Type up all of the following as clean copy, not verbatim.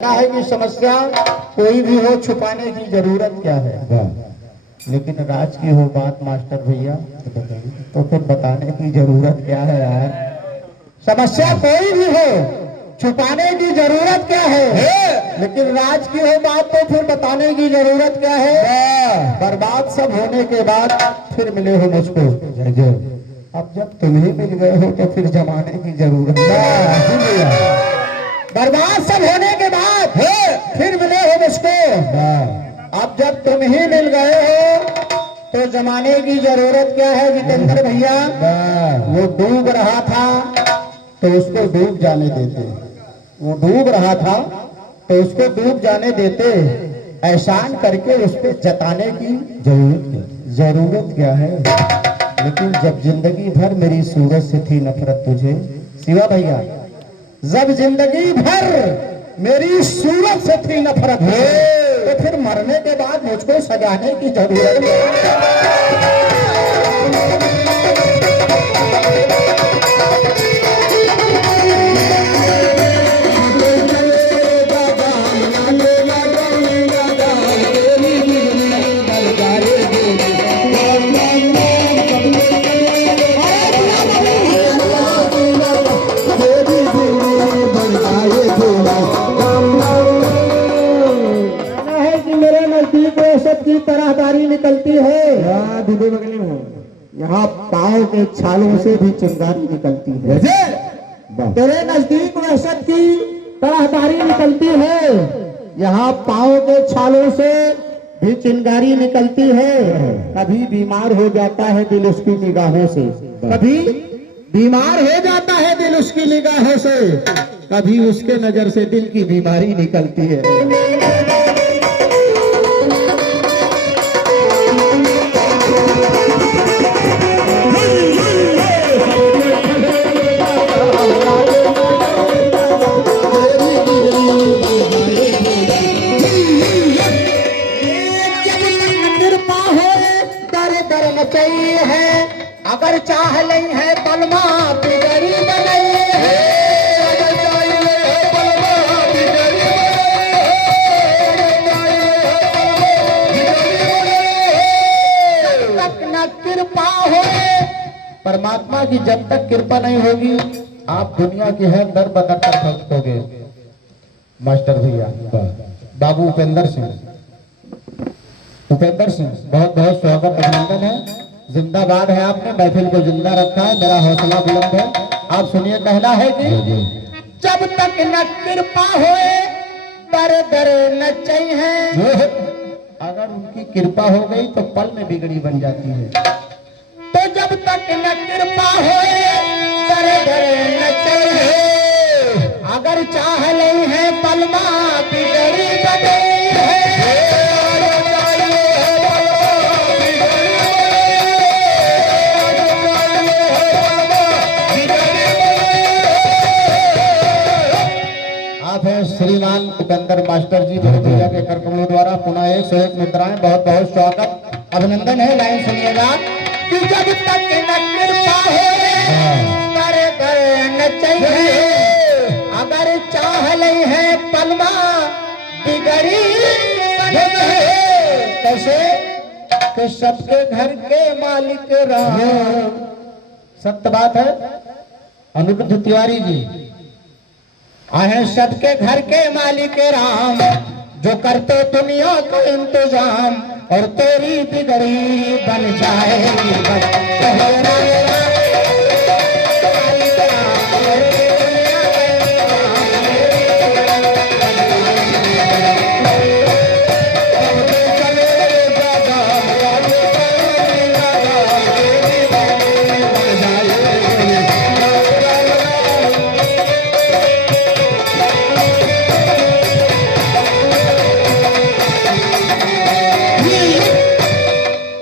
है कि समस्या कोई भी हो छुपाने की जरूरत क्या है, लेकिन राज की हो बात मास्टर भैया तो फिर बताने की जरूरत क्या है यार। समस्या कोई भी हो छुपाने की जरूरत क्या है, लेकिन राज की हो बात तो फिर बताने की जरूरत क्या है। बर्बाद सब होने के बाद फिर मिले हो मुझको, अब जब तुम्हें मिल गए हो तो फिर जमाने की जरूरत है। बर्बाद सब होने के बाद फिर मिले हो मुझको, अब जब तुम ही मिल गए हो तो जमाने की जरूरत क्या है। जितेंद्र भैया वो डूब रहा था तो उसको डूब जाने देते, वो डूब रहा था तो उसको डूब जाने देते, एहसान करके उस पर जताने की जरूरत क्या है। लेकिन जब जिंदगी भर मेरी सूरत से थी नफरत तुझे शिवा भैया, जब जिंदगी भर मेरी सूरत से थी नफरत तो फिर मरने के बाद मुझको सजाने की जरूरत है। की तरहदारी निकलती है यहाँ पाँव के छालों से भी चिंगारी निकलती है। तेरे नजदीक वहशत की तरहदारी निकलती है, यहाँ पाँव के छालों से भी चिंगारी निकलती है। कभी बीमार हो जाता है दिल उसकी निगाहों से, कभी बीमार हो जाता है दिल उसकी निगाहों से, कभी उसके नजर से दिल की बीमारी निकलती है। अगर चाह नहीं है पलमा बिगड़ी बनाई है, अगर चाहिए है पलमा बिगड़ी जब तक न कृपा हो परमात्मा की, जब तक कृपा नहीं होगी आप दुनिया के हर दर बदर कर सकते। मास्टर भैया बाबू उपेंद्र सिंह बहुत बहुत स्वागत अभिनंदन है, जिंदाबाद है। आपने महफिल को जिंदा रखा है, मेरा हौसला बुलंद है। आप सुनिए, कहना है कि जब तक न कृपा होए दर दर न चाहिए, अगर उनकी कृपा हो गई तो पल में बिगड़ी बन जाती है। तो जब तक न कृपा होए दर दर न चाहिए, अगर चाह नहीं है पलमा बिगड़ी बने श्रीमान उपेंद्र मास्टर जी भैया के करकमलों द्वारा पुनः 101 मुद्राएं, बहुत बहुत स्वागत अभिनंदन है। लाइन सुनिएगा कि जब तक न कृपा हो करे करे न चाहिए, अगर चाह नहीं है पलमा बिगड़ी कैसे कि सबके घर के मालिक राम। सत्य बात है। अनुरुद्ध तिवारी जी आए सबके घर के मालिक राम, जो करते दुनिया का इंतजाम, और तेरी बिगड़ी बन जाएगी।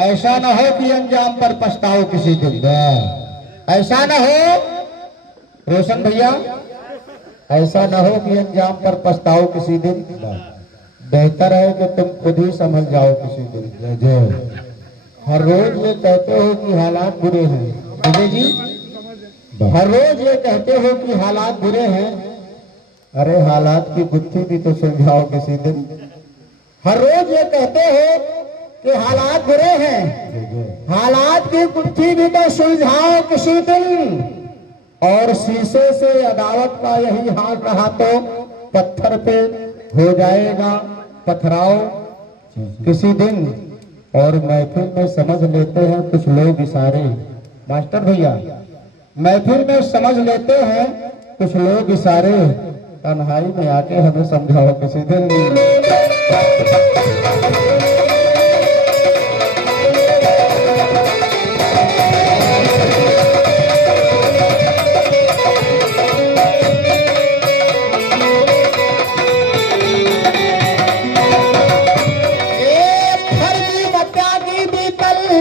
ऐसा न हो कि अंजाम पर पछताओ किसी दिन, ऐसा न हो रोशन भैया, ऐसा न हो कि अंजाम पर पछताओ किसी दिन। बेहतर है कि तुम खुद ही समझ जाओ किसी दिन। हर रोज ये कहते हो कि हालात बुरे हैं, विजय जी, हर रोज ये कहते हो कि हालात बुरे हैं, अरे हालात की गुत्थी भी तो सुलझाओ किसी दिन। हर रोज ये कहते हो कि हालात बुरे हैं, हालात की गुत्थी भी तो सुलझाओ किसी दिन। और शीशे से अदावत का यही हाल रहा तो पत्थर पे हो जाएगा पथराव किसी दिन। और महफिल में समझ लेते हैं कुछ लोग इशारे, मास्टर भैया, महफिल में समझ लेते हैं कुछ लोग इशारे, तन्हाई में आके हमें समझाओ किसी दिन।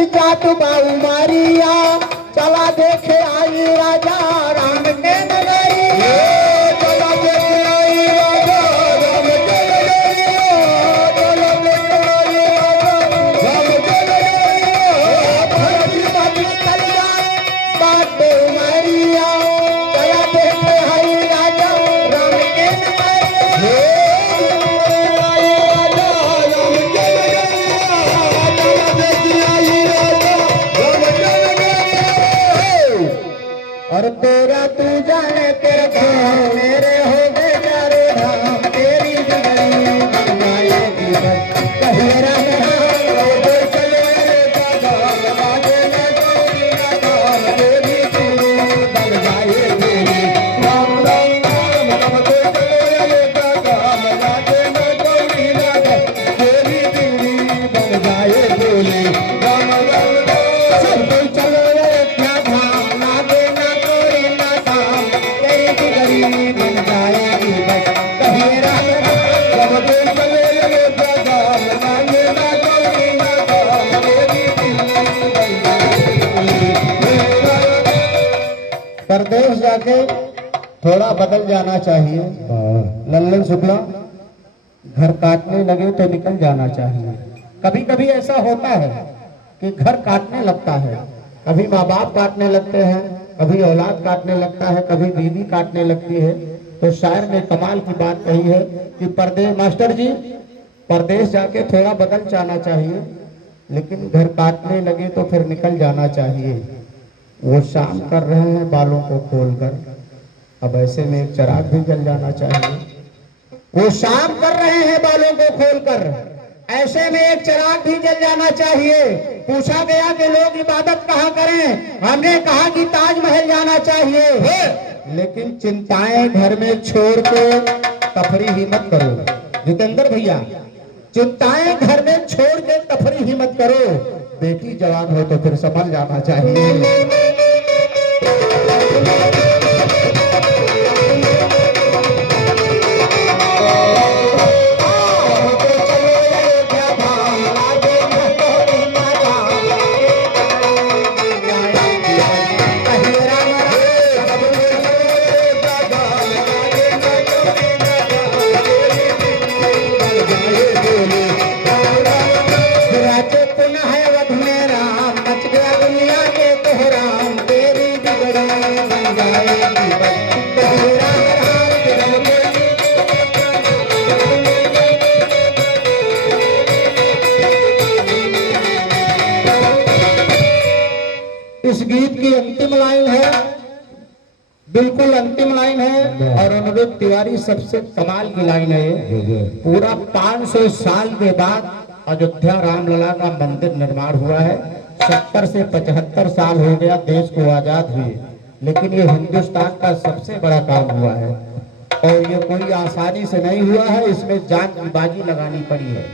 जातु बाऊ मारिया चला देखे आई राजा राम के नगरिया, चला देखे आई राजा राम के नगरिया, चला देखे आई राजा राम के नगरिया। फर्जी बात निकल जाए बाटे मारिया चला देखे आई राजा राम के नगरिया। और तेरा तू जाने तेरा धाम मेरे हो गए चारे धाम, तेरी जिंदगी बनाएगी कहीं राम राम चले गाम बाजे न गौरी न गाम, तेरी जिंदगी बन जाएगी राम राम राम राम चले गाम बाजे न गौरी न गाम, तेरी जिंदगी बन जाएगी राम राम राम। सब कोई चलो क्या धाम ना देना बन जाएगी बस कहीं राम राम चले गाम बाजे न गौरी न गाम, तेरी जिंदगी बन जाएगी। परदेश जाके थोड़ा बदल जाना चाहिए। लल्लन शुक्ला, घर काटने लगे तो निकल जाना चाहिए। कभी कभी ऐसा होता है कि घर काटने लगता है, कभी माँ बाप काटने लगते हैं, कभी औलाद काटने लगता है, कभी बीवी काटने लगती है। तो शायर ने कमाल की बात कही है कि परदेश, मास्टर जी, परदेश जाके थोड़ा बदल जाना चाहिए, लेकिन घर काटने लगे तो फिर निकल जाना चाहिए। वो शाम कर रहे हैं बालों को खोलकर, अब ऐसे में एक चिराग भी जल जाना चाहिए। वो शाम कर रहे हैं बालों को खोलकर, ऐसे में एक चिराग भी जल जाना चाहिए। पूछा गया कि लोग इबादत कहाँ करें, हमने कहा कि ताजमहल जाना चाहिए। लेकिन चिंताएं घर में छोड़ के तफरीही मत करो जितेंद्र भैया, चिंताएं घर में छोड़ के तफरीही मत करो। बेटी जवान हो तो फिर संभल जाना चाहिए। इस गीत की अंतिम लाइन है, बिल्कुल अंतिम लाइन है, और अनुरूप तिवारी सबसे कमाल की लाइन है ये। पूरा 500 साल के बाद अयोध्या रामलला का मंदिर निर्माण हुआ है। 70 से 75 साल हो गया देश को आजाद हुए, लेकिन ये हिंदुस्तान का सबसे बड़ा काम हुआ है। और ये कोई आसानी से नहीं हुआ है, इसमें जान की बाजी लगानी पड़ी है।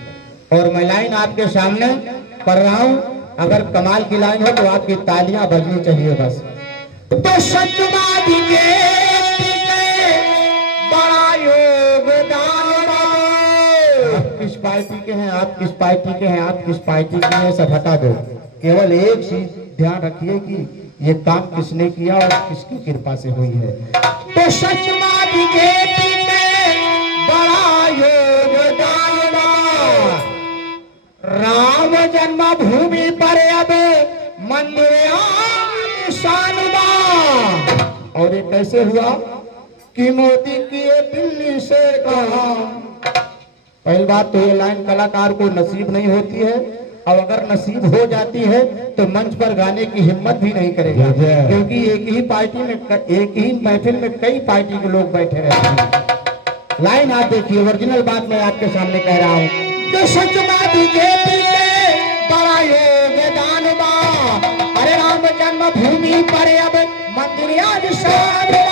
और मैं लाइन आपके सामने पढ़ रहा हूँ, अगर कमाल की लाइन है तो आपकी तालियां बजनी चाहिए बस। तो सत्यवादी के बड़ा योगदान, आप किस पार्टी के हैं, आप किस पार्टी के हैं, आप किस पार्टी के हैं, सब हटा दो। केवल एक चीज ध्यान रखिए कि ये काम किसने किया और किसकी कृपा से हुई है। तो सत्यवादी के बड़ा योगदान, राम जन्मभूमि पर अब मंदिर निशान। और ये कैसे हुआ कि मोदी की दिल्ली से कहा। पहली बात तो ये लाइन कलाकार को नसीब नहीं होती है, और अगर नसीब हो जाती है तो मंच पर गाने की हिम्मत भी नहीं करेगा, क्योंकि एक ही पार्टी में एक ही महफिल में कई पार्टी के लोग बैठे रहते हैं। लाइन आप देखिए, ओरिजिनल बात मैं आपके सामने कह रहा हूँ कि सचमा बीजेपी के बड़ा योगदान बा। अरे राम जन्मभूमि पर अब मंदिर आज शान बा।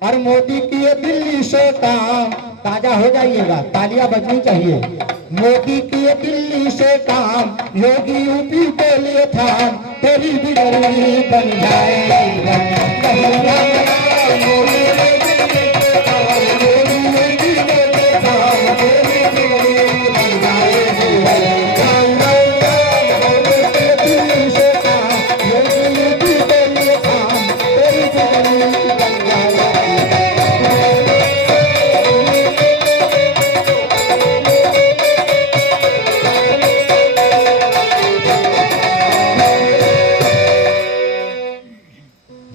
और मोदी की ये दिल्ली से काम, ताजा हो जाइएगा, तालियां बजनी चाहिए। मोदी की ये दिल्ली से काम, योगी यूपी के लिए थाम, तेरी बिगड़ी बन जाएगा।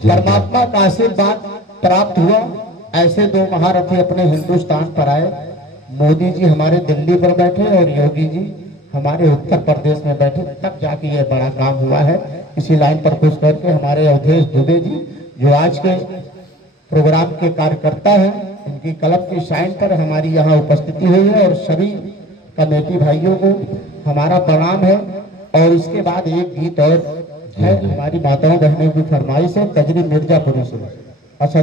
परमात्मा का आशीर्वाद प्राप्त हुआ। ऐसे दो महारथी अपने हिंदुस्तान पर आए। मोदी जी हमारे दिल्ली पर बैठे और योगी जी हमारे उत्तर प्रदेश में बैठे, तब जाके ये बड़ा काम हुआ है। इसी लाइन पर खुश करके हमारे अवधेश दुबे जी, जो आज के प्रोग्राम के कार्यकर्ता हैं, उनकी कलम की साइन पर हमारी यहाँ उपस्थिति हुई है। और सभी कमेटी भाइयों को हमारा प्रणाम है। और इसके बाद एक गीत और है, हमारी माताओं बहनों की फरमाइश है, कजरी मिर्जापुरी से। अच्छा।